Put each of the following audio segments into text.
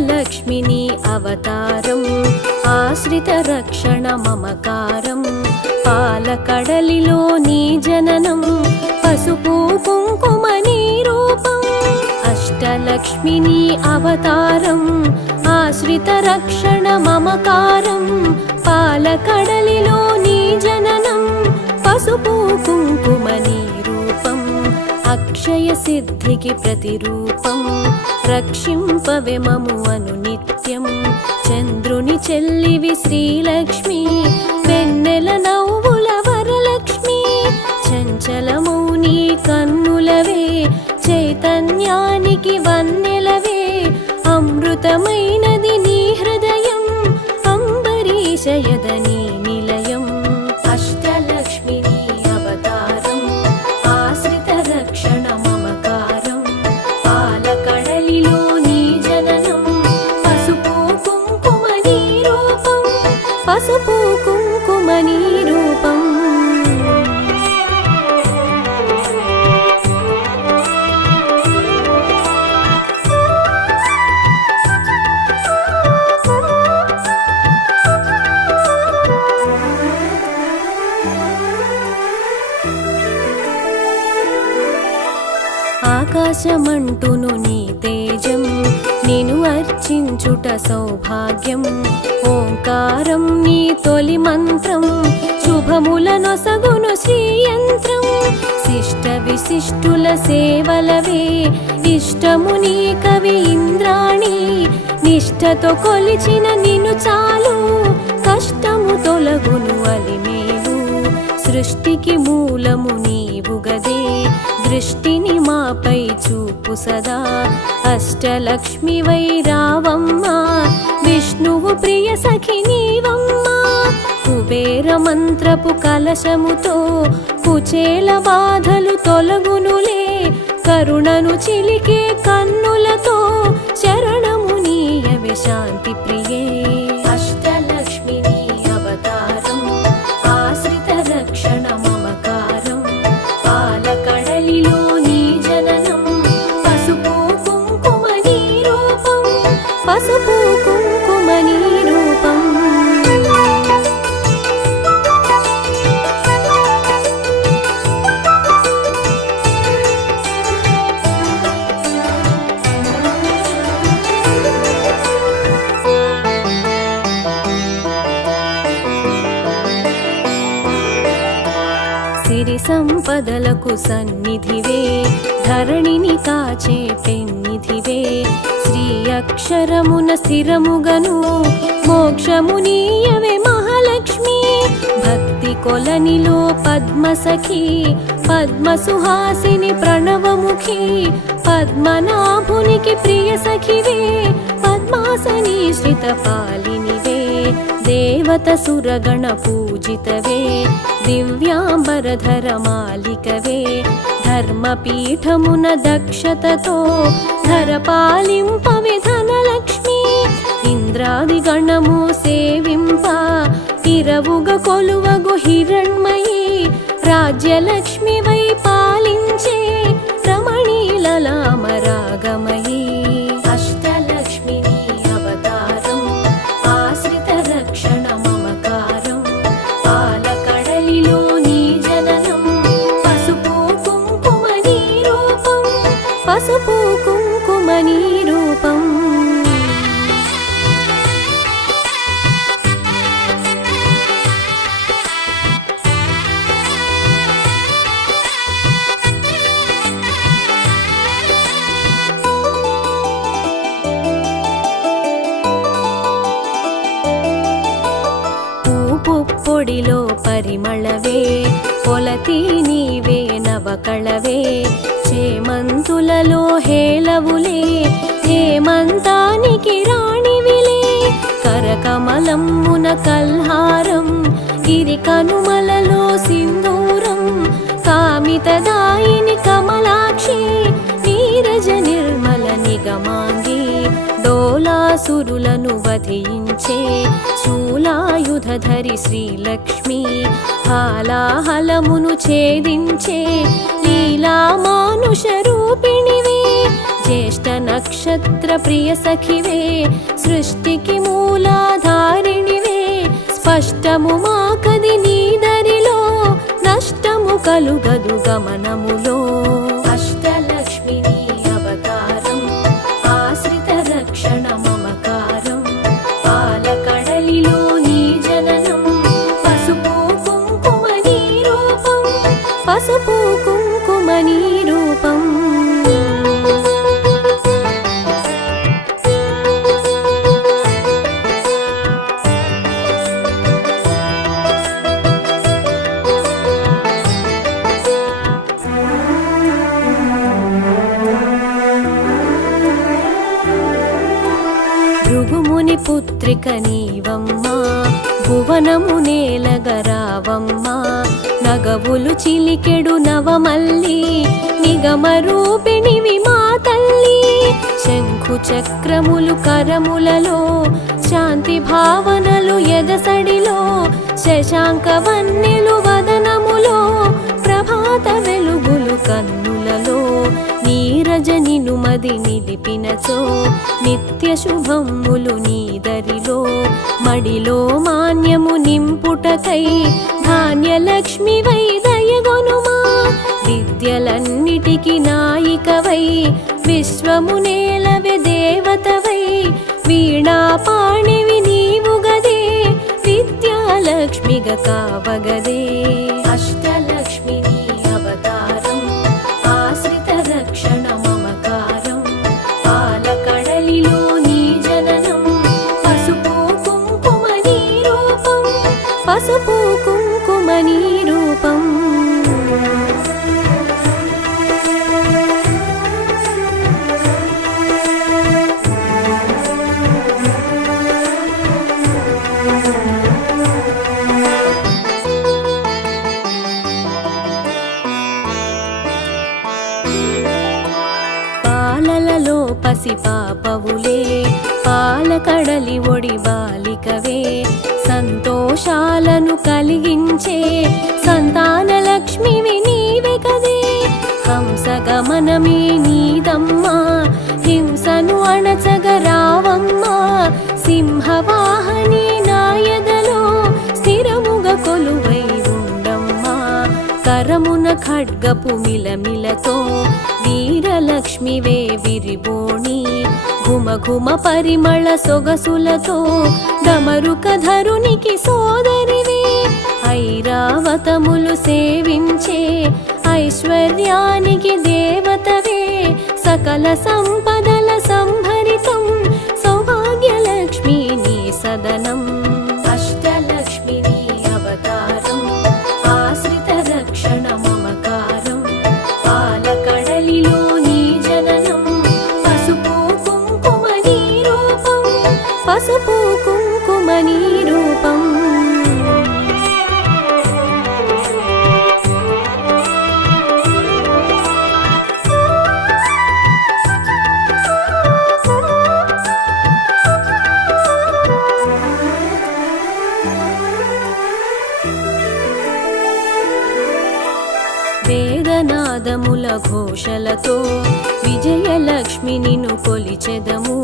అష్టలక్ష్మిని అవతారం ఆశ్రిత రక్షణ మమకారం పాలకడలిలో నీ జననం పసుపు కుంకుమ నీ రూపం అష్టలక్ష్మిని అవతారం ఆశ్రిత రక్షణ మమకారం పాలకడలిలో నీ జననం పసుపు కుంకుమ నీ రూపం అక్షయ సిద్ధికి ప్రతిరూపం రక్షింపవే మము అనునిత్యం చంద్రుని చెల్లివి శ్రీలక్ష్మి వెన్నెల నవ్వుల వరలక్ష్మి చంచలమౌ నీ కన్నులవే చైతన్యానికి వన్నెలవే అమృతమైనది నీ హృదయం అంబరీషయదని నిలయం అష్టలక్ష్మిని అవతారం ఆశ్రిత రక్షణ మమకారం పాలకడలిలో నీ జననం పసుపు కుంకుమ నీ రూపం పసుపు కుంకుమ నీ రూపం ఆకాశమంటును నీ తేజం నిను అర్చించుట సౌభాగ్యం ఓంకారం నీ తొలి మంత్రం శుభములనొసగును శ్రీయంత్రం శిష్ట విశిష్టుల సేవలవే ఇష్టము నీ కవి ఇంద్రాణి నిష్ఠతో కొలిచిన నిన్ను చాలు కష్టము తొలగును అలిమేలు సృష్టికి మూలము నీవుగదే దృష్టిని మాపై చూపు సదా అష్టలక్ష్మి వై రావమ్మ విష్ణువు ప్రియ సఖి నీవమ్మ కుబేర మంత్రపు కలశముతో కుచేల బాధలు తొలగునులే కరుణను చిలికే కన్నులతో శరణము నీయవే శాంతి ప్రియే అష్టలక్ష్మిని అవతారం ఆశ్రిత రక్షణ మమకారం పాలకడలిలో నీ జననం పసుపు కుంకుమ నీ రూపం పసుపు కుంకుమ నీ రూపం సిరి సంపదలకు సన్నిధివే ధరణిని కాచే పెన్నిధివే శ్రీ అక్షరమున స్థిరముగను మోక్షము నీయవే మహాలక్ష్మి భక్తి కొలనిలో పద్మసఖి పద్మసుహాసిని ప్రణవముఖి పద్మనాభునికి ప్రియ సఖివే పద్మాసని శ్రిత పాలినివే దేవత సురగణ పూజితవే దివ్యాంబరధర మాలికవే ధర్మపీఠమున దక్షతతో ధరపాలింపవే ధనలక్ష్మి ఇంద్రాది గణము సేవింప ఇరవుగ కొలువగు హిరణ్మయి రాజ్యలక్ష్మి వై పాలించే రమణీలలామ రాగమయీ అష్టలక్ష్మిని అవతారం ఆశ్రిత రక్షణ మమకారం పాలకడలిలో నీ జననం పసుపు కుంకుమ నీ రూపం పసుపు కుంకుమ నీ రూపం పొడిలో పరిమళవే పొలతి నీవే నవకళవే చేమంతులలో హేళవులే హేమంతానికి రాణివిలే కరకమలమ్మున కల్హారం గిరి కనుమలలో సింధూరం కామితదాయిని కమలాక్షి నీరజ నిర్మల నిగమాంగి డోలాసురులను వధించే శూలాయుధధరి శ్రీలక్ష్మి హాలాహలమును ఛేదించే లీలా మానుష రూపిణివే జ్యేష్ఠ నక్షత్ర సముద్ర ప్రియ సఖివే సృష్టికి మూలాధారిణివే స్పష్టము మాకది నీదరిలో నష్టము కలుగదు గమనములో అష్టలక్ష్మి నీ అవతారం ఆశ్రిత రక్షణ మమకారం పాలకడలిలో నీ జననం పసుపు కుంకుమ నీ రూపం పసుపు కుంకుమ నీ రూపం భృగుముని పుత్రిక నీవమ్మా భువనము నేలగరావమ్మా నగవులు చిలికెడు నవమల్లి నిగమరూపిణివి మా తల్లి శంఖు చక్రములు కరములలో శాంతి భావనలు ఎదసడిలో శశాంక వన్నెలు వదనములో ప్రభాత వెలుగులు కన్నులలో నీరజనిను మది నిలిపినచో నిత్య శుభములు నీదరిలో మడిలో మాన్యము నింపుటకై ధాన్యలక్ష్మి వై దయగొనుమా విద్యలన్నిటికి నాయికవై విశ్వము నేలవె దేవతవై వీణా పాణివి నీవు గదే విద్యాలక్ష్మిగా కావగదే అష్టలక్ష్మి నీ అవతారం ఆశ్రిత రక్షణ మమకారం పాలకడలిలో నీ జననం పసుపు కుంకుమ నీ రూపం పసుపు కుంకుమ నీ రూపం పాలలలో పసి పాపవులే పాలకడలి ఒడి బాలికవే సంతోషాలను కలిగించే సంతాన లక్ష్మివి నీవే కదే హంస గమనమే నీదమ్మా హింసను అణచగరావమ్మా సింహవాహని నాయదలో స్థిరముగా కొలువై ఉండమ్మా కరమున ఖడ్గపు మిలమిలతో వీరలక్ష్మివే విరిబోణి ఘుమ ఘుమ పరిమళ సొగసులతో డమరుక ధరునికి సోదరివే ఐరావతములు సేవించే ఐశ్వర్యానికి దేవతవే సకల సంపదల సంభరితం సౌభాగ్యలక్ష్మి నీ సదనం అష్టలక్ష్మి నీ అవతారం ఆశ్రిత రక్షణ మమకారం పాలకడలిలో నీ జననం పసుపు కుంకుమ నీ రూపం పసుపు కుంకుమ నీ రూపం వేదనాదముల ఘోషలతో విజయలక్ష్మి నిన్ను కొలిచెదము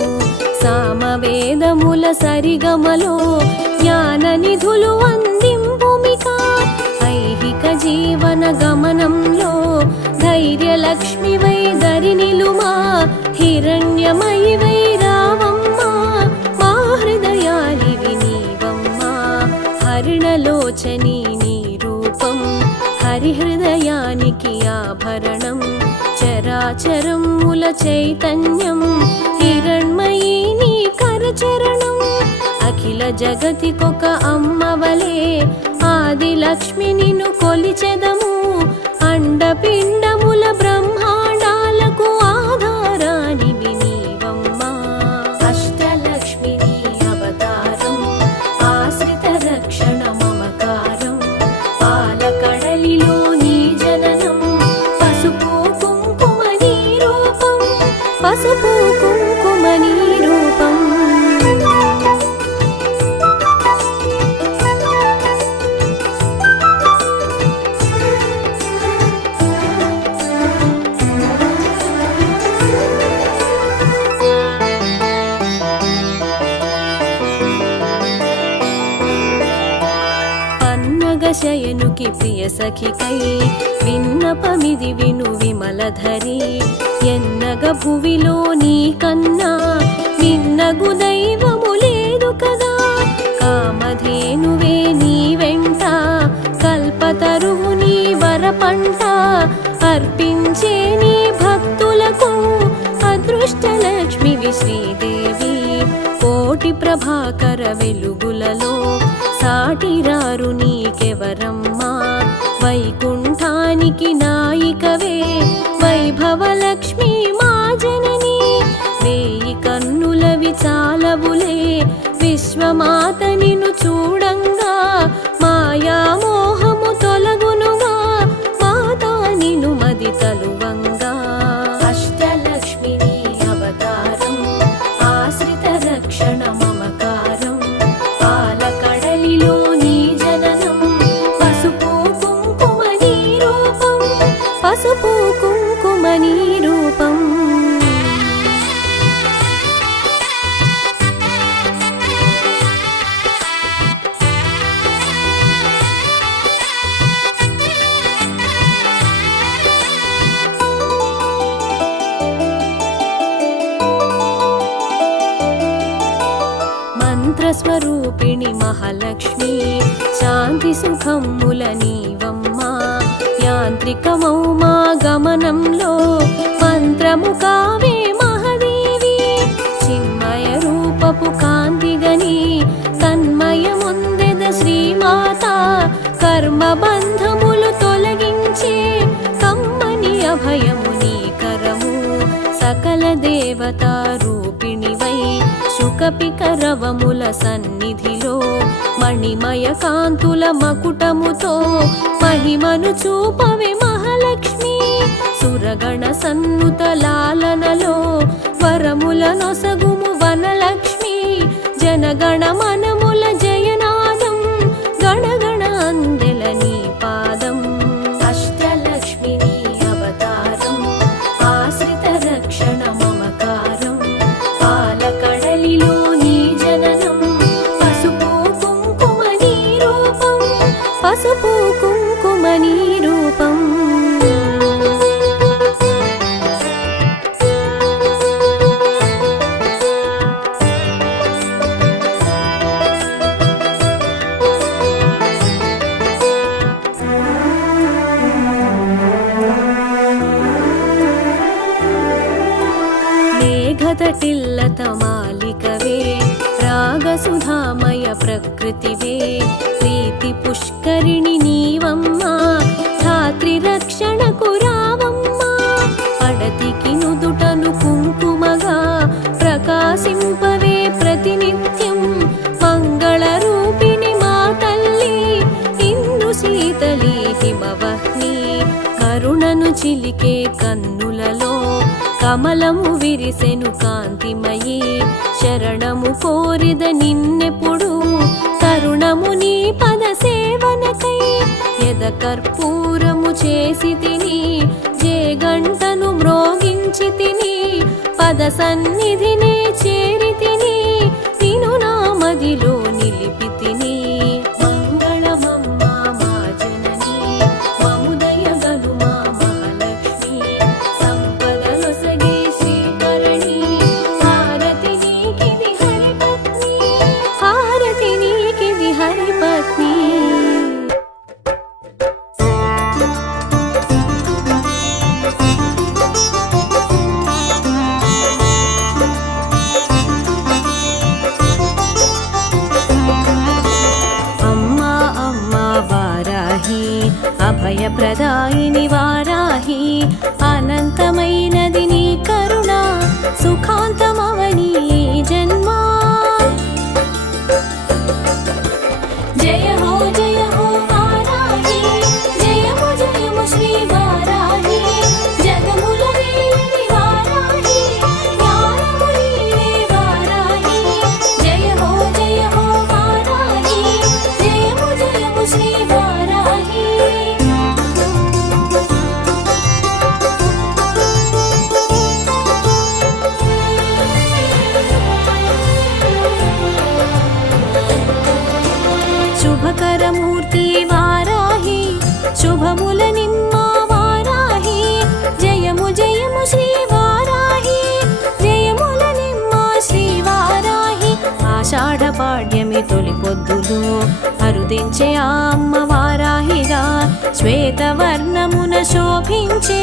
సామవేదముల సరిగమలో జ్ఞాన నిధులు అందింపుమిక ఐహిక జీవన గమనంలో ధైర్యలక్ష్మి వై దరి నిలుమా హిరణ్యమయి వై రావమ్మా మా హృదయాలివి నీవమ్మా హరిణలోచని నీ రూపం హరిహృదయానికి ఆభరణం చరాచరముల చైతన్యం హిరణ్మయీ నీ కరచరణం అఖిల జగతికొక అమ్మవలే ఆదిలక్ష్మి నిన్ను కొలిచెదము అండపిండముల బ్రహ్మాండాలకు ఆధారానివి నీవమ్మా అష్టలక్ష్మి నీ అవతారం ఆశ్రిత రక్షణ మమకారం పాలకడలిలో నీ జననం పసుపు కుంకుమ నీ రూపం పసుపు కుంకుమ నీ రూపం ప్రియునికి ప్రియ సఖికై విన్నపమిది విను విమలధరి ఎన్నగ భువిలో నీ కన్నా విన్నగు దైవము లేదు కదా కామధేనువే నీ వెంట కల్పతరువు నీ వరపంట అర్పించే నీ భక్తులకు అదృష్టలక్ష్మివి శ్రీదేవి కోటి ప్రభాకర వెలుగులలో సాటిరారు నీకెవరమ్మా వైకుంఠానికి నాయికవే వైభవలక్ష్మి మా జనని వేయి కన్నులవి చాలవులే విశ్వమాత నిన్ను చూడంగా మాయా మోహము తొలగునుగా మాతా నిన్ను మది తలువంగా అష్టలక్ష్మిని అవతారం ఆశ్రిత రక్షణ మమకారం పాలకడలిలో నీ జననం పసుపు కుంకుమ నీ రూపం పసుపు కుంకుమ నీ రూపం మంత్రస్వరూపిణి మహాలక్ష్మి శాంతి సుఖముల నీవమ్మా యాంత్రికమౌ మా గమనంలో మంత్రము కావే మహాదేవి చిన్మయ రూపపు కాంతిగని తన్మయముందెద శ్రీమాత కర్మబంధములు తొలగించే కమ్మని అభయము నీ కరము సకల దేవతా రూపిణివై శుకపికరవముల సన్నిధిలో మణిమయ కాంతుల మకుటముతో మహిమను చూపవే మహాలక్ష్మి సురగణ సన్నుత లాలనలో వరముల నొసగుము వనలక్ష్మి జనగణ మనముల జయనాదం గణగణ అందెల నీ పాదం అష్టలక్ష్మిని అవతారం ఆశ్రిత రక్షణ మమకారం పాలకడలిలో నీ జననం పసుపు కుంకుమ నీ రూపం పసుపు కుంకుమ నీ రూపం మేఘతటిల్లత మాలికవే రాగసుధామయ ప్రకృతివే ప్రీతి పుష్కరిణి నీవమ్మా ధాత్రి రక్షణకు రావమ్మా పడతికి నుదుటను కుంకుమగా ప్రకాశింపవే ప్రతినిత్యం మంగళ రూపిణి మా తల్లి ఇందు శీతలి హిమవహ్ని కరుణను చిలికే కన్నులలో కమలము విరిసెను కాంతిమయీ శరణము కోరిద నిన్నెప్పుడు తరుణము నీ పద సేవనకై ఎద కర్పూరము చేసి తిని జేగంటను మ్రోగించి తిని పద సన్నిధినే చేరి తిని తిను నా మదిలో నిలిపి తిని మంగళమమ్మా మా జనని మముదయ గను మా మహాలక్ష్మి సంపదలొసగే శ్రీకరణి హారతి నీకిది హరిపత్ని హారతి నీకిది హరిపత్ని శ్రీ వారాహి జయములనిమ్మ శ్రీ వారాహి ఆషాఢ పాడ్యమి తొలి పొద్దులు అరుదించే ఆ అమ్మ వారాహిగా శ్వేతవర్ణమున శోభించే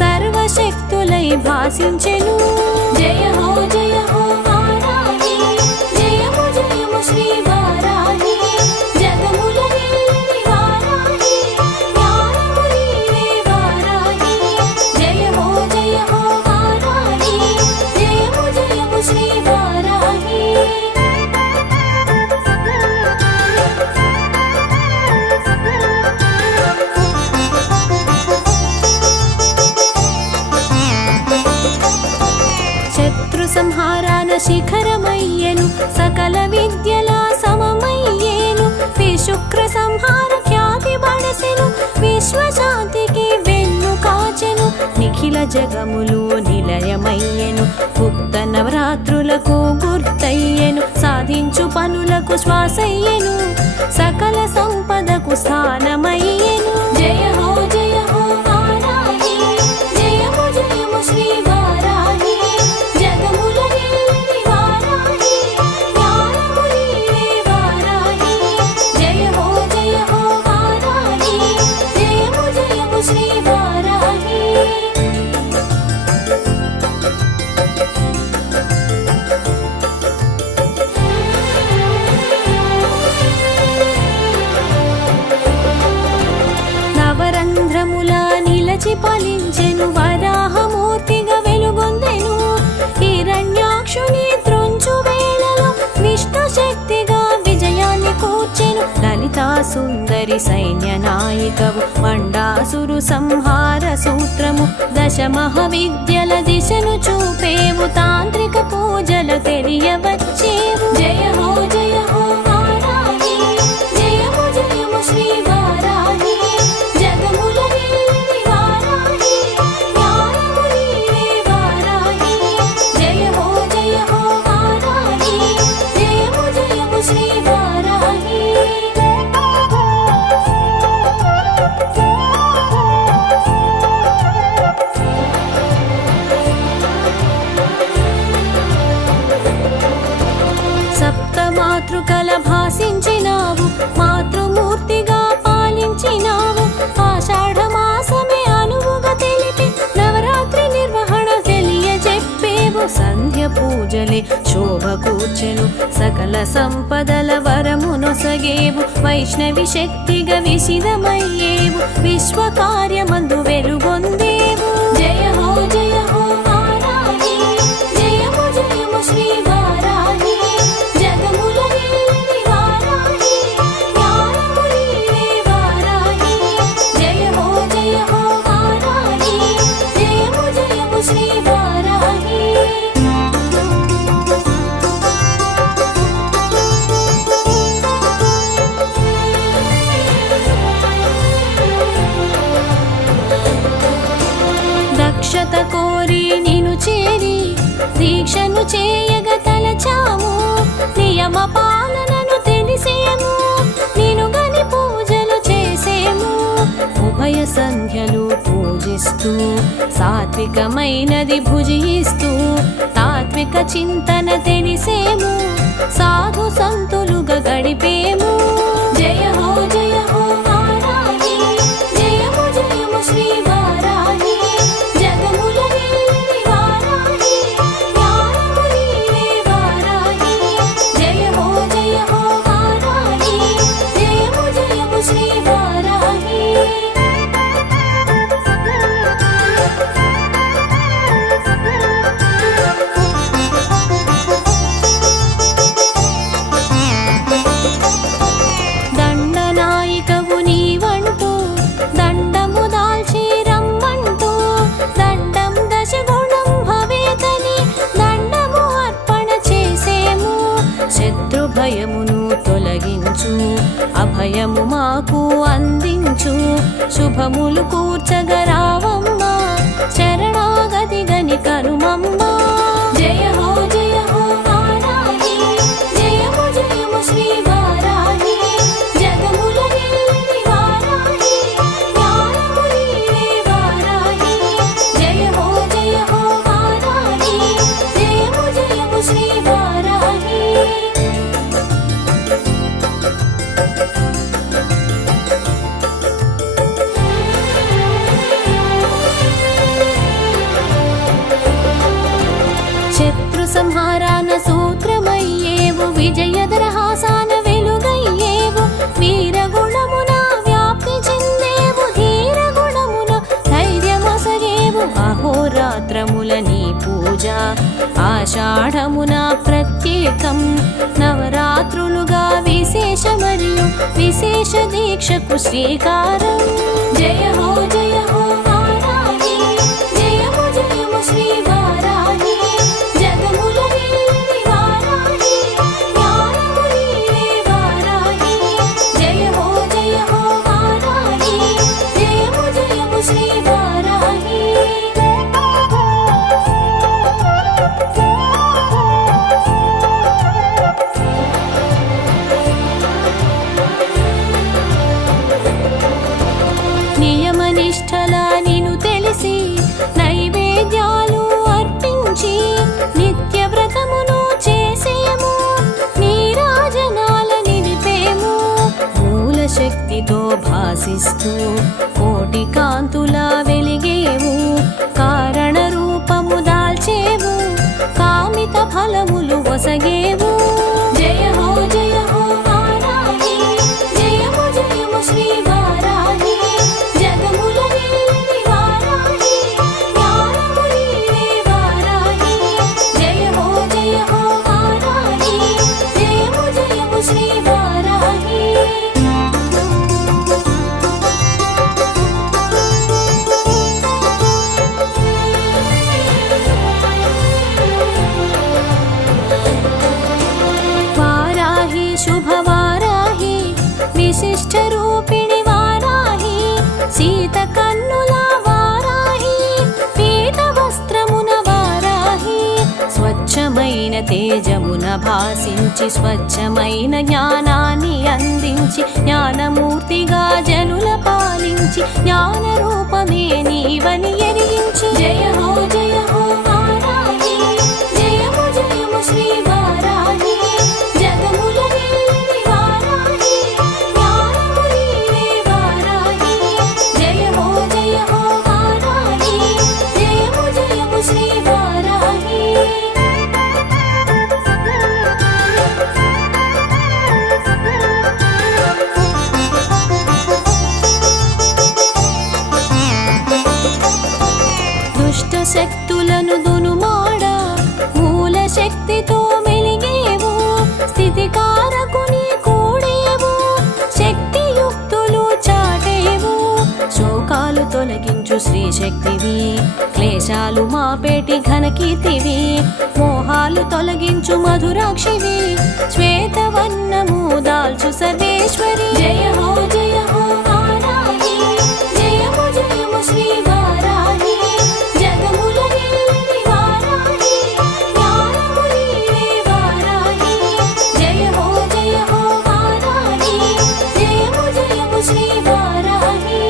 సర్వశక్తులై భాసించెను జయ హో వారాహి జయము జయము శ్రీ వారాహి జగముల నేలని వారాహి జ్ఞానము నీవే వారాహి జయ హో వారాహి జయము జయము శ్రీ వారాహి శత్రు సంహారాన శిఖరమయ్యెను సకల విద్యల సమమయ్యేను విశుక్ర సంహార ఖ్యాతి బడసెను విశ్వశాంతికి వెన్ను కాచెను నిఖిల జగములు నిలయమయ్యెను గుప్త నవరాత్రులకు గుర్తయ్యెను సాధించు పనులకు శ్వాసయ్యెను సకల సంపదకు స్థానమయ్యెను జయ హో వారాహి జయము జయము శ్రీ వారాహి జగముల నేలని వారాహి జ్ఞానము నీవే వారాహి జయ హో వారాహి జయము జయము శ్రీ వారాహి నవరంధ్రముల నిలచి ఫలించెను వరాహమూర్తిగా వెలుగొందెను హిరణ్యాక్షుని త్రొంచు వేళలో విష్ణు శక్తిగా విజయాన్ని కూర్చెను లలితా సుందరి సైన్య నాయికవు మండాసురు సంహార సూత్రము దశ మహావిద్యల దిశను చూపేవు తాంత్రిక పూజలు తెలియవచ్చేవు జయ హో వారాహి జయము జయము శ్రీ వారాహి జగముల నేలని వారాహి జ్ఞానము నీవే వారాహి జయ హో వారాహి జయము జయము శ్రీ వారాహి సప్తమాతృకల భాసించినావు మాతృమూర్తిగా పాలించినావు ఆషాఢ మాసమే అనువుగా తెలిపి నవరాత్రి నిర్వహణ తెలియజెప్పేవు సంధ్య పూజలే శోభ కూర్చెను సకల సంపదల వరమునొసగేవు వైష్ణవి శక్తిగా విశిదమయ్యేవు విశ్వ కార్యమందు వెలుగొందేవు జయ హో వారాహి జయము జయము శ్రీ వారాహి జగముల నేలని వారాహి జ్ఞానము నీవే వారాహి జయ హో వారాహి జయము జయము శ్రీ వారాహి దక్షత కోరి నిను చేరి దీక్షను చేయగ తలచాము నియమ పాలనను తెలిసేము నిను గని పూజలు చేసేము ఉభయ సంధ్యలు పూజిస్తూ సాత్వికమైనది భుజిస్తూ తాత్విక చింతన తెలిసేము సాధు సంతులుగా గడిపేము జయ హో వారాహి జయము జయము శ్రీ వారాహి జగముల నేలని వారాహి జ్ఞానము నీవే వారాహి జయ హో వారాహి జయము జయము శ్రీ వారాహి దండనాయికవు నీవంటూ దండము దాల్చి రమ్మంటూ దండం దశగుణం భవేతని దండము అర్పణ చేసేము శత్రు భయమును తొలగించు అభయము మాకు అందించు శుభములు కూర్చగరావమ్మా శరణాగతి గని కరుమమ్మా జయ హో వారాహి జయము జయము శ్రీ వారాహి జగముల నేలని వారాహి జ్ఞానము నీవే వారాహి జయ హో సంహారాన సూత్రమయ్యేవు, విజయదరహాసాన వెలుగయ్యేవు, వీరగుణమున వ్యాప్తి చెందేవు, ధీరగుణమున ధైర్యమసగేవు. అహోరాత్రముల నీ పూజ ఆషాఢమున ప్రత్యేకం, నవరాత్రులుగా విశేష మరియు విశేష దీక్షకు శ్రీకారం. జయ హో వారాహి, జయము జయము శ్రీ వారాహి, జగముల నీవే వారాహి, జ్ఞానము నీవే వారాహి. జయ హో వారాహి, జయము జయము శ్రీ వారాహి. నియమనిష్టల నిను తెలిసి నైవేద్యాలు అర్పించి నిత్య వ్రతమును చేసేము, నీరాజనాల నిలిపేము. మూల శక్తితో భాసిస్తూ కోటి కాంతుల వెలిగేవు, కారణ రూపము దాల్చేవు, కామిత ఫలములు ఒసగేవు. జయ హో వారాహి, జయము జయము శ్రీ వారాహి, జగముల నీవే వారాహి, జ్ఞానము నీవే వారాహి. జయ హో వారాహి, జయము జయము శ్రీ వారాహి. వారాహి శుభవారాహి, విశిష్ట రూపిణి వారాహి, సీత కన్నుల వారాహి, పీత వస్త్రమున వారాహి. స్వచ్ఛమైన తేజమున భాసించి స్వచ్ఛమైన జ్ఞానాన్ని అందించి జ్ఞానమూర్తిగా జనుల పాలించి జ్ఞాన రూపమే నీవని ఎరిగించి. జయ హో వారాహి, జయము జయము శ్రీ వారాహి, జగముల నీవే వారాహి, జ్ఞానము నీవే వారాహి. జయ హో వారాహి, జయము జయము శ్రీ వారాహి. దుష్ట శక్తులను దునుమాడ మూల శక్తితో మెలిగేవు, స్థితికారకుని కూడేవు, శక్తియుక్తులు చాటేవు. శోకాలు తొలగించు శ్రీ శక్తివి, క్లేశాలు మాపేటి ఘనకీర్తివి, మోహాలు తొలగించు మధురాక్షివి, శ్వేతవర్ణము దాల్చు సర్వేశ్వరి. జయ హో వారాహి, జయము జయము శ్రీ వారాహి, జగముల నీవే వారాహి, జ్ఞానము నీవే వారాహి. జయ హో వారాహి, జయము జయము శ్రీ వారాహి.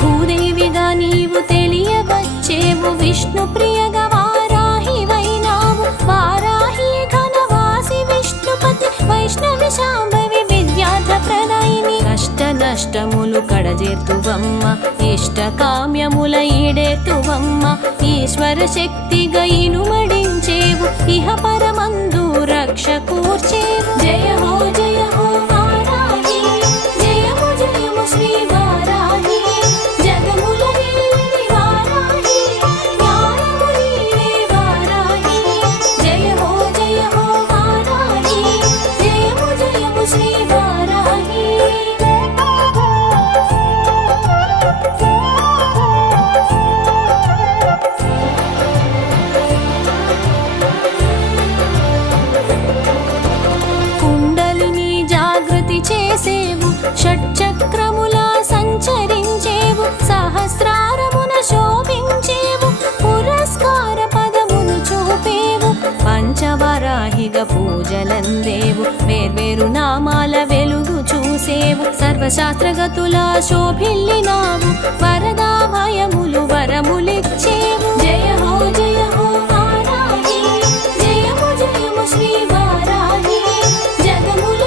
భూదేవిగా నీవు తెలియవచ్చేవు, విష్ణు ప్రియగా వారాహి వైనావు, వారాహి ఘనవాసి విష్ణుపతి, వైష్ణవి శాంభవి విద్యార్థ ప్రదాయిని. కష్ట నష్టములు కడజేర్తువమ్మ, ఇష్ట కామ్యముల ఈడేర్తువమ్మ, ఈశ్వర శక్తిగా ఇనుమడించేవు, ఇహ పరమందు రక్ష కూర్చేవు. జయ హో వారాహి, జయము జయము శ్రీ వారాహి, జగముల నీవే వారాహి, జ్ఞానము నీవే వారాహి. జయ హో వారాహి, జయము జయము శ్రీ వారాహి. కుండలిని జాగృతి చేసేవు, షట్చక్రముల సంచరించేవు, సహస్రారమున శోభించేవు, పురస్కార పదమును చూపేవు, పంచవరాహిగా పూజలందేవు, వేర్వేరు నామాల వెలుగు చూసేవు, సర్వశాస్త్రగతుల శోభిల్లినావు, వరదా భయములు వరములిచ్చేవు. జయ హో వారాహి, జయము జయము శ్రీ వారాహి, జగముల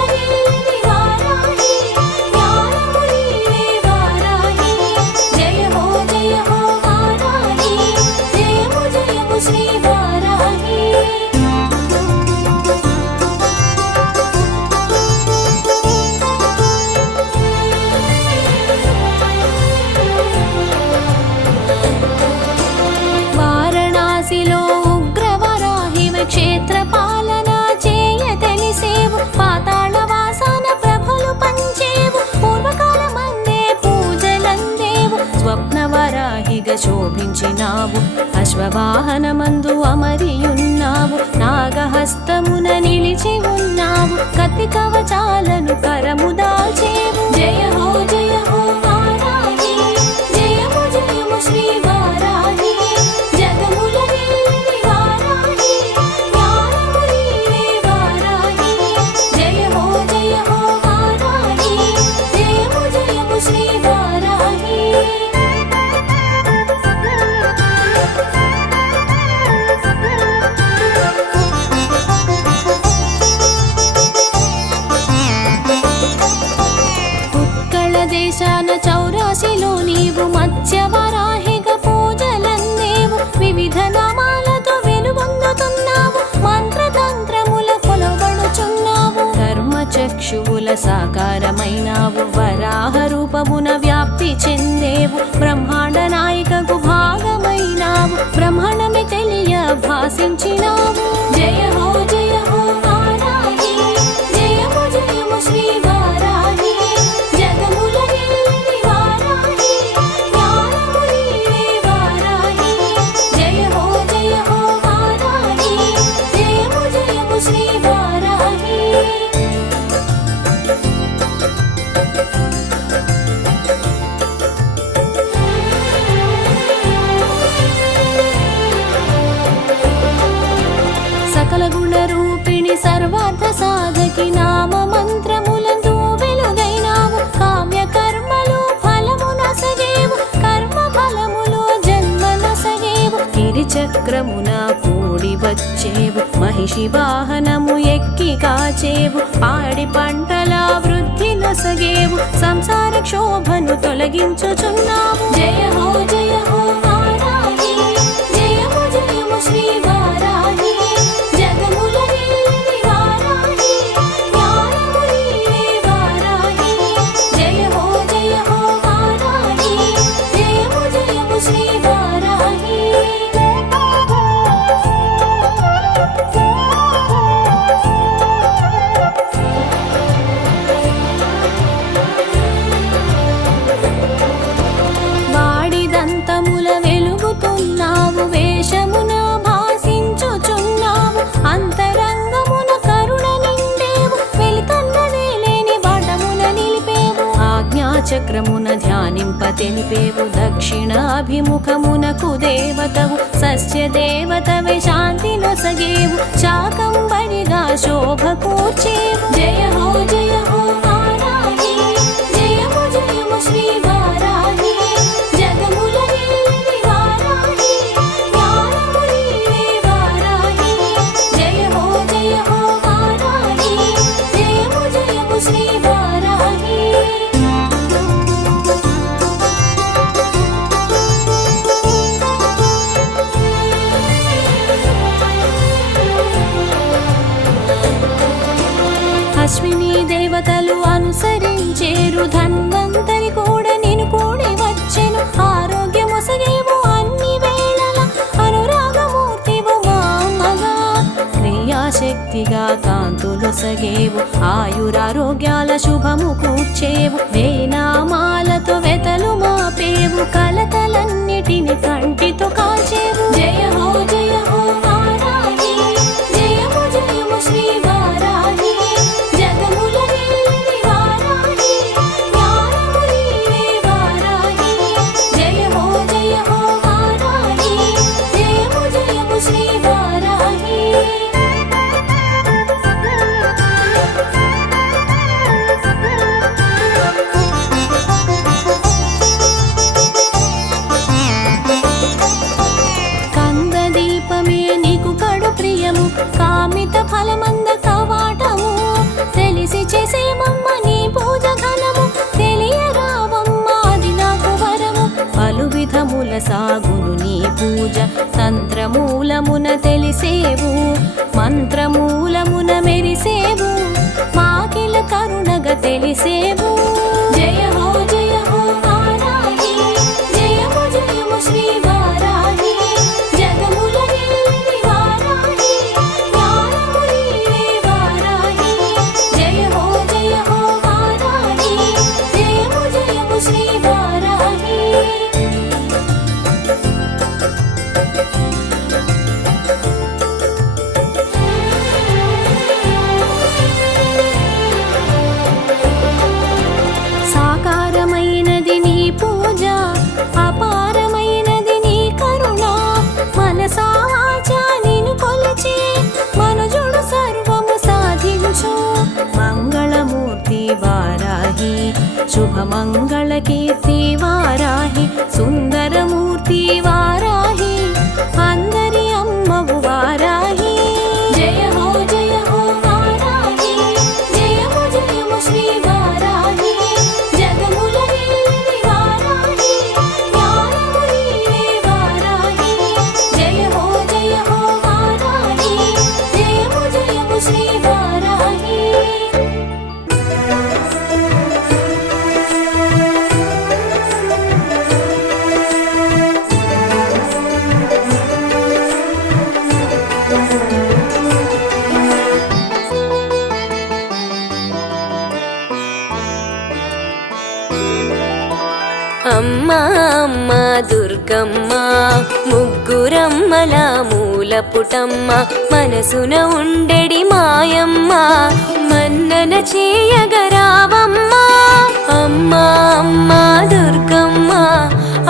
శోభించినావు. అశ్వవాహనమందు అమరియున్నావు, నాగహస్తమున నిలిచి ఉన్నావు, కత్తి కవచాలను కరము దాల్చేవు. జయ హో వారాహి, జయము జయము శ్రీ వారాహి, జగముల నేలిని వారాహి, జ్ఞానము నీవే వారాహి. జయ హో వారాహి, జయము జయము శ్రీ వారాహి. దేశాన చౌరాసిలో నీవు మత్స్యవరాహిగా పూజలందేవు, వివిధ నామాలతో వెలుగొందుతున్నావు, మంత్రతంత్రముల కొలబడుచున్నావు, ధర్మచక్షువుల సాకారమైనావు, వరాహ రూపమున వ్యాప్తి చెందేవు, బ్రహ్మాండ నాయకకు భాగమైనావు, బ్రహ్మణమి తెలియ భాసించినావు. జయ హో వారాహి, జయము జయము శ్రీ వారాహి, జగముల నేలిని వారాహి, జ్ఞానము నీవే వారాహి. జయ హో వారాహి, జయము జయము శ్రీ వారాహి. సకల గుణ రూపిణి సర్వార్థ సాధకి నామ మంత్రములందు వెలుగైనావు, కామ్య కర్మలు ఫలము నసగేవు, కర్మ ఫలములో జన్మ నసగేవు, గిరిచక్రమున కూడి వచ్చేవు, మహిషి వాహనము ఎక్కి కాచేవు, పాడి పంటల వృద్ధి నొసగేవు, సంసార క్షోభను తొలగించుచున్నావు. జయ హో వారాహి, జయము జయము శ్రీ వారాహి, జగముల నేలిని వారాహి, జ్ఞానము నీవే వారాహి. జయ హో వారాహి, జయము జయము శ్రీ వారాహి. వాడిదంతముల వెలుగుతున్నావు, వేషమున భాసించుచున్నావు, అంతరంగమున కరుణ నిండేవు, వెలికన్నదే లేని వటమున నిలిపేవు, ఆజ్ఞాచక్రమున ధ్యానింప తెలిపేవు, దక్షిణాభిముఖమునకు దేవతవు, సస్య దేవతవే శాంతి నొసగేవు, శాకంబరిగా శోభ కూర్చేవు. జయ హో వారాహి, జయము జయము శ్రీ వారాహి, జగముల నేలిని వారాహి, జ్ఞానము నీవే వారాహి. జయ హో వారాహి, జయము జయము శ్రీ వారాహి. అశ్విని దేవతలు అనుసరించేరు, ధన్వంతరి కూడా నిన్ను కూడి వచ్చెను, ఆరోగ్యమొసగేవు అన్ని వేళల, అనురాగమూర్తివు మా అమ్మగా, క్రియాశక్తిగా కాంతులొసగేవు, ఆయురారోగ్యాల శుభము కూర్చేవు, వేనామాలతో వెతలు మాపేవు, కలతలన్నిటిని కంటితో కాల్చేవు. జయ హో వారాహి, జయము జయము శ్రీ వారాహి, జగముల నేలిని వారాహి, జ్ఞానము నీవే వారాహి. జయ హో వారాహి, జయము జయము శ్రీ వారాహి. కందదీపమే నీకు కడు ప్రియము, కామిత ఫలమంద కవాటము, తెలిసి చేసేమమ్మ నీ పూజ ఘనము, తెలియరావమ్మ అది నాకు వరము, పలు విధముల సాగును నీ పూజ, తంత్రమూలమున తెలిసేవు, మంత్రమూలమున మెరిసేవు, మాకిల కరుణగా తెలిసేవు. జయ హో వారాహి, జయము జయము శ్రీ వారాహి, జగముల నేలిని వారాహి, జ్ఞానము నీవే వారాహి. జయ హో వారాహి, జయము జయము శ్రీ వారాహి. శుభమంగళకీర్తి వారాహి సుందరమూర్తి వారాహి అందరి అమ్మవు వారాహి జయ హో వారాహి జయము జయము శ్రీ వారాహి జగముల నేలిని వారాహి జ్ఞానము నీవే వారాహి జయ హో వారాహి జయము జయము శ్రీ వారాహి అమ్మా అమ్మ దుర్గమ్మ ముగ్గురమ్మల మూలపుటమ్మ మనసున ఉండెడి మాయమ్మ మన్నన చేయగరావమ్మ అమ్మా అమ్మ దుర్గమ్మ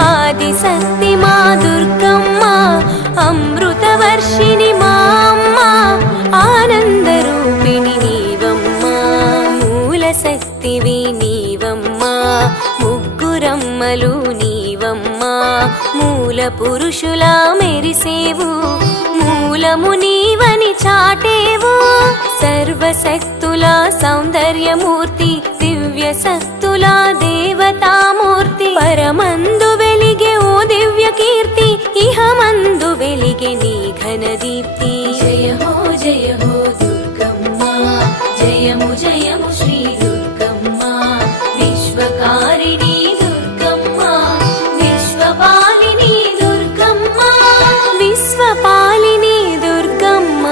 ఆది శక్తి మా దుర్గమ్మ అమృతవర్షిణి మా అమ్మ ఆనంద రూపిణి నీవమ్మ మూల శక్తివి నీవమ్మ ముగ్గురమ్మలు నీవమ్మా మూల పురుషులా మెరిసేవు మూలము నీవని చాటేవు సర్వశక్తుల సౌందర్యమూర్తి దివ్య శక్తుల దేవతామూర్తి పరమందు వెలిగే ఓ దివ్య కీర్తి ఇహమందు వెలిగే నీ ఘన దీప్తి జయ హో దుర్గమ్మ జయము జయము శ్రీ దుర్గమ్మ విశ్వకారిణి దుర్గమ్మ విశ్వపాలిని దుర్గమ్మ విశ్వపాలిని దుర్గమ్మ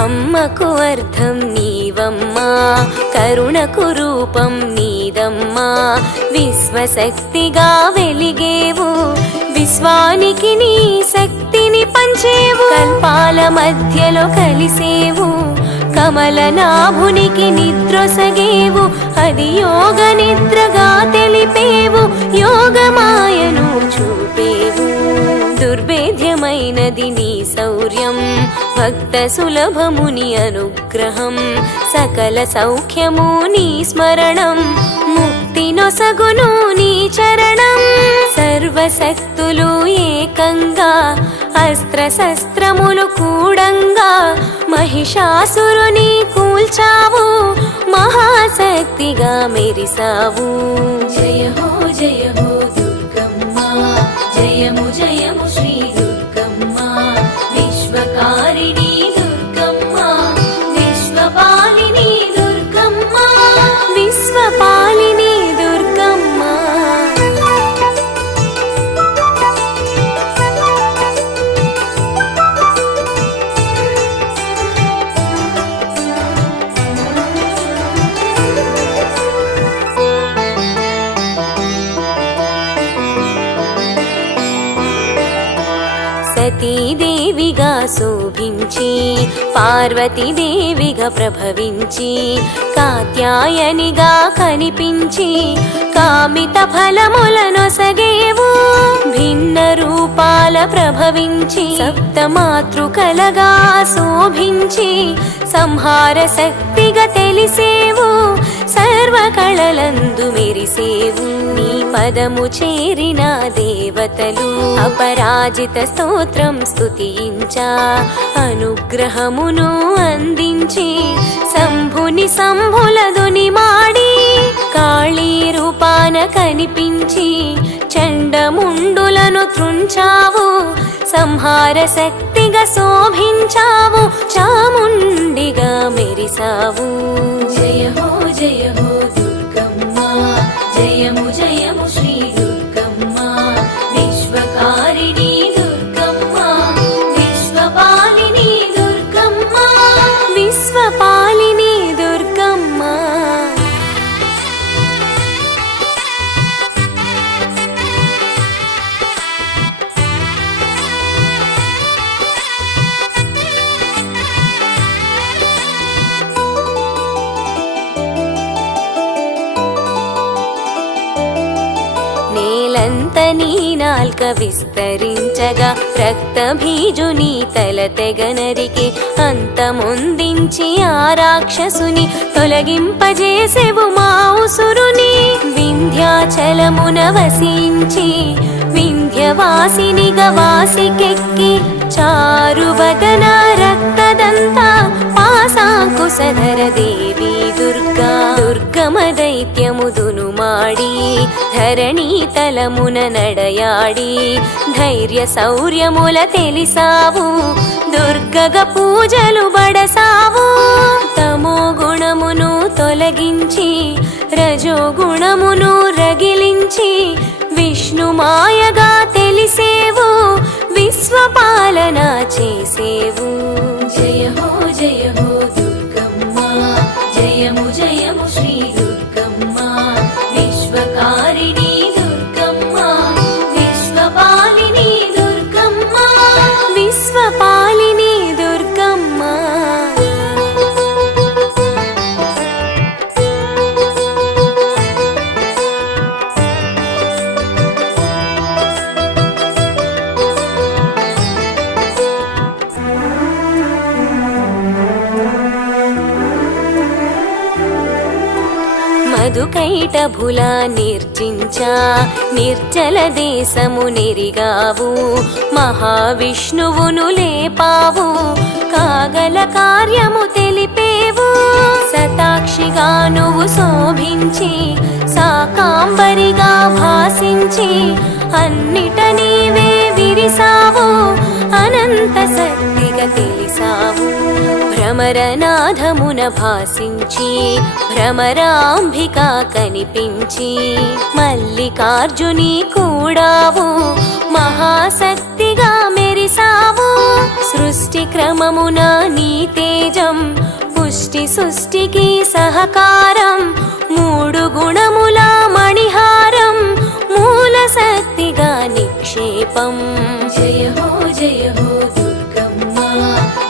అమ్మకు అర్థం నీవమ్మా కరుణకు రూపం నీదమ్మా విశ్వశక్తిగా వెలిగేవు విశ్వానికి నీ శక్తిని పంచేవు కల్పాల మధ్యలో కలిసేవు కమలనాభునికి నిద్రొసగేవు అది యోగ నిద్రగా తెలిపేవు యోగమాయను చూపేవు దుర్భేద్యమైనది నీ శౌర్యం భక్త సులభముని అనుగ్రహం సకల సౌఖ్యము నీ స్మరణం ముక్తి నొసగును నీ చరణం సర్వశక్తులు ఏకంగా అస్త్ర శస్త్రములు కూడంగా మహిషాసురుని కూల్చావు మహాశక్తిగా మెరిసావు జయ హో దుర్గమ్మ జయము జయము శ్రీ దుర్గమ్మ విశ్వకారిణి దుర్గమ్మ విశ్వపాలిని దుర్గమ్మ విశ్వపాలిని దుర్గమ్మ సతీదేవిగా శోభించి పార్వతీదేవిగా ప్రభవించి కాత్యాయనిగా కనిపించి కామిత ఫలములనొసగేవు భిన్న రూపాల ప్రభవించి సప్తమాతృకలగా శోభించి సంహార శక్తిగా తెలిసేవు సర్వకళలందు మెరిసేవు నీ పదము చేరిన దేవతలు అపరాజిత స్తోత్రం స్తుతించా అనుగ్రహమును అందించి శంభుని సంభులదుని మాడి కాళీ రూపాన కనిపించి చండముండులను త్రుంచావు సంహార శక్తిగా శోభించావు చాముండిగా మెరిసావు జయ హో దుర్గమ్మ జయము జయము శ్రీ దుర్గమ్మ విశ్వకారిణి దుర్గమ్మ విశ్వపాలిని దుర్గమ్మ విశ్వపాలిని దుర్గమ్మ నీ నాల్క విస్తరించగా రక్తబీజుని తల తెగనరికి అంతమొందించి ఆ రాక్షసుని తొలగింపజేసెవు మా ఉసురుని. వింధ్యాచలమున వసించి వింధ్యవాసినిగా వాసికెక్కి చారువదన రక్తదంత పాశాంకుశధర దేవి దుర్గా. దుర్గమ దైత్యముదును మాడి ధరణి తలమున నడయాడి ధైర్య శౌర్యముల తెలిసావు దుర్గగ పూజలు బడసావు. తమో గుణమును తొలగించి రజో గుణమును రగిలించి విష్ణు మాయగా తెలిసేవు విశ్వపాలన చేసేవు. జయ హో దుర్గమ్మ, జయము జయము శ్రీ దుర్గమ్మ. విశ్వకారిణి దుర్గమ్మ, విశ్వపాలిని దుర్గమ్మ. విశ్వపాలిని దుర్గమ్మ. మధుకైటభుల నిర్జించా నిర్జల దేశము నెరిగావు మహావిష్ణువును లేపావు కాగల కార్యము తెలిపేవు. శతాక్షిగా నువ్వు శోభించి శాకాంబరిగా భాసించి అన్నిట నీవే విరిసావు అనంత శక్తిగా తెలిసావు. భ్రమరనాథమున భాసించి భ్రమరాంబిక కనిపించి మల్లికార్జుని కూడావు మహాశక్తిగా మెరిసావు. సృష్టి క్రమమున నీ తేజం పుష్టి సృష్టికి సహకారం మూడు గుణముల మణిహారం మూల శక్తిగా నిక్షేపం. జయ హో దుర్గమ్మ,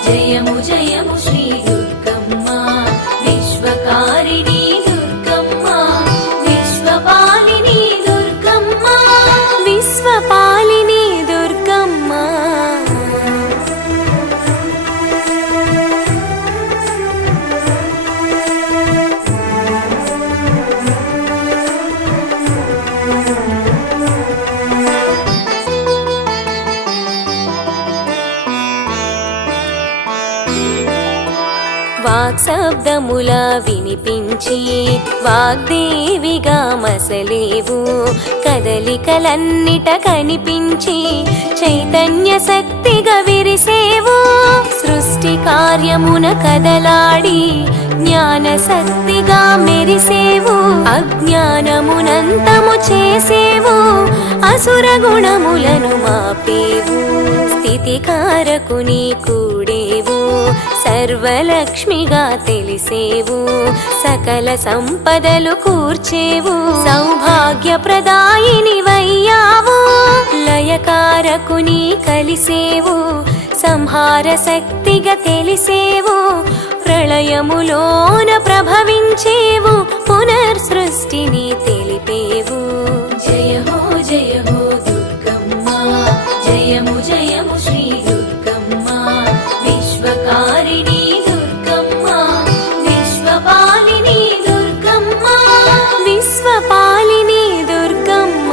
జయము జయము శ్రీ దుర్గమ్మ. విశ్వకారిణి దుర్గమ్మ, విశ్వపాలిని దుర్గమ్మ. విశ్వపాలిని దుర్గమ్మ. వాక్శబ్దముల వినిపించి వాగ్దేవిగా మసలేవు కదలికలన్నిట కనిపించి చైతన్య శక్తిగా విరిసేవు. సృష్టి కార్యమున కదలాడి జ్ఞాన శక్తిగా మెరిసేవు అజ్ఞానమునంతము చేసేవు అసుర గుణములను మాపేవు. స్థితికారకుని కూడేవు సర్వలక్ష్మిగా తెలిసేవు సకల సంపదలు కూర్చేవు సౌభాగ్యప్రదాయిని వయ్యావు. లయకారకుని కలిసేవు సంహార శక్తిగా తెలిసేవు ప్రళయములోన ప్రభవించేవు పునర్సృష్టిని తెలిపేవు. జయ హో దుర్గమ్మ, జయము జయము శ్రీ దుర్గమ్మ. విశ్వకారిణి దుర్గమ్మ, విశ్వపాలిని దుర్గమ్మ. విశ్వపాలిని దుర్గమ్మ.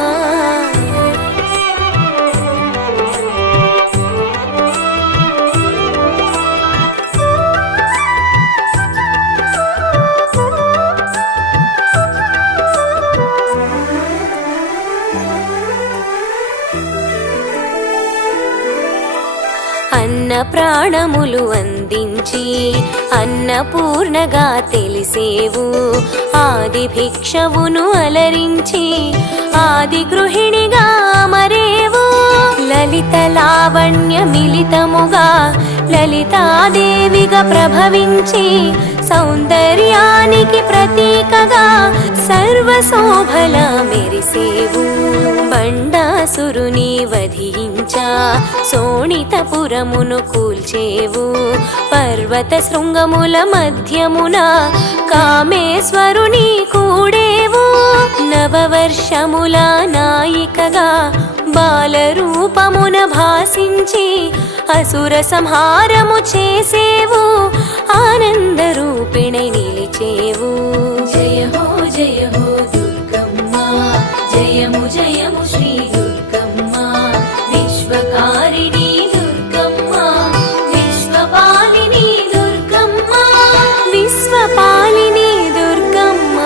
అన్న ప్రాణములు అందించి అన్నపూర్ణగా తెలిసేవు ఆది భిక్షవును అలరించి ఆది గృహిణిగా మరేవు. లలిత లావణ్య మిలితముగా లలితాదేవిగా ప్రభవించి సౌందర్యానికి ప్రతీకగా సర్వశోభల మెరిసేవు. బండాసురుని వధించా శోణితపురమును కూల్చేవు. పర్వత శృంగముల మధ్యమున కామేశ్వరుని కూడేవు. నవవర్షముల నాయికగా బాలరూపమున భాసించి అసుర సంహారము చేసేవు. ఆనంద రూపిణై నిలిచేవు. జయ హో దుర్గమ్మ, జయము జయము శ్రీ దుర్గమ్మ. విశ్వకారిణి దుర్గమ్మ, విశ్వపాలిని దుర్గమ్మ. విశ్వపాలిని దుర్గమ్మ.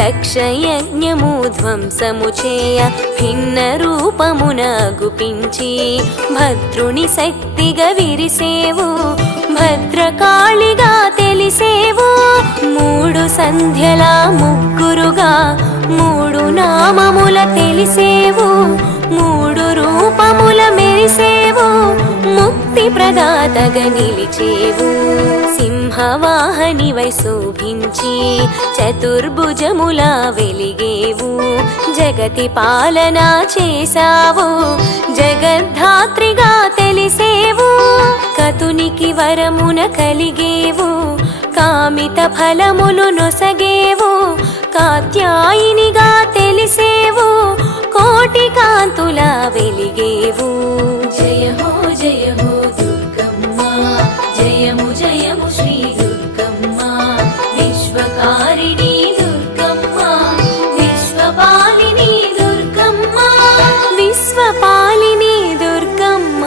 దక్షయజ్ఞము ధ్వంసము చేయ భిన్న రూపమున గుపించి భద్రుని శక్తిగా విరిసేవు. భద్రకాళిగా తెలిసేవు. మూడు సంధ్యల ముగ్గురుగా మూడు నామముల తెలిసేవు. మూడు రూపముల మెరిసేవు. ముక్తి ప్రదాతగా నిలిచేవు. సింహవాహనివై శోభించి చతుర్భుజముల వెలిగేవు. జగతి పాలన చేశావు. జగద్ధాత్రిగా తెలిసేవు. కతునికి వరమున కలిగేవు. కామిత ఫలములు నొసగేవు. కాత్యాయినిగా తెలిసేవు. కోటి కాంతుల వెలిగేవు. జయ హో దుర్గమ్మ, జయము జయము శ్రీ దుర్గమ్మ. విశ్వకారిణి దుర్గమ్మ, విశ్వపాలిని దుర్గమ్మ. విశ్వపాలిని దుర్గమ్మ.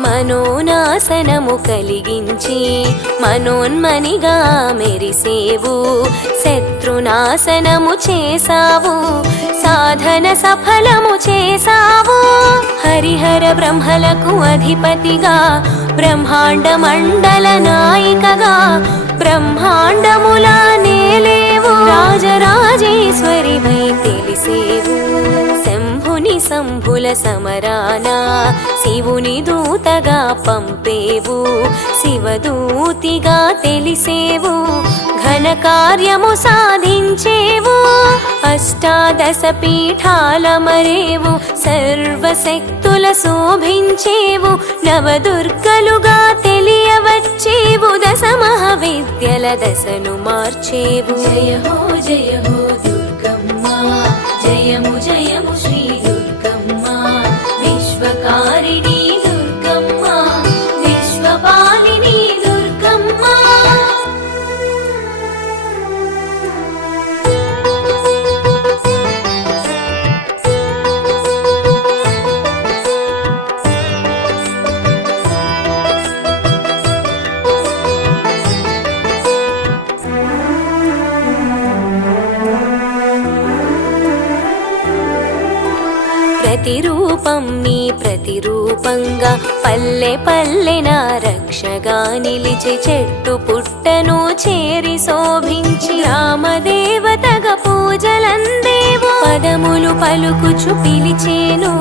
మనోనాశనము కలిగించి మనోన్మనిగా మెరిసేవు. శత్రునాశనము చేసావు. సాధన సఫలము చేసావు. హరిహర బ్రహ్మలకు అధిపతిగా బ్రహ్మాండ మండల నాయికగా బ్రహ్మాండముల నేలేవు. రాజరాజేశ్వరివై తెలిసేవు. శంభుని సంభుల సమరాన శివుని దూతగా పంపేవు. శివదూతిగా తెలిసేవు. ఘన కార్యము సాధించేవు. అష్టాదశ పీఠాల మరేవు. సర్వశక్తుల శోభించేవు. నవదుర్గలుగా తెలియవచ్చేవు. దశ మహావిద్యల దశను మార్చేవు. జయ హో దుర్గమ్మ, జయము జయము శ్రీ దుర్గమ్మ. విశ్వకారిణి దుర్గమ్మ, విశ్వపాలిని దుర్గమ్మ. ప్రతిరూపం నీ ప్రతిరూపంగా పల్లె పల్లెన రక్షగా నిలిచి చెట్టు పుట్టను చేరి శోభించి రామదేవతగా పూజలందేవు. పదములు పలుకుచు పిలిచేను.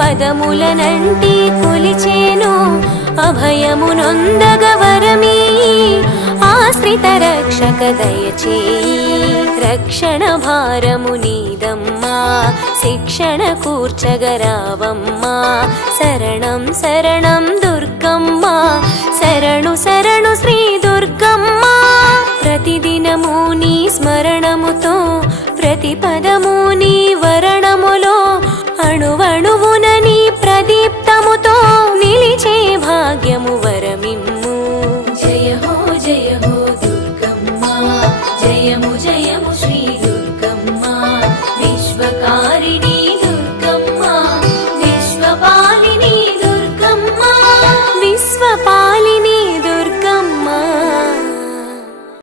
పదములనంటి కొలిచేను. అభయమునొందగ వరమీ ఆశ్రిత రక్షక దయచేయి. రక్షణ భారము నీదమ్మా. శిక్షణ కూర్చగరావమ్మా. శరణం శరణం దుర్గమ్మ. శరణం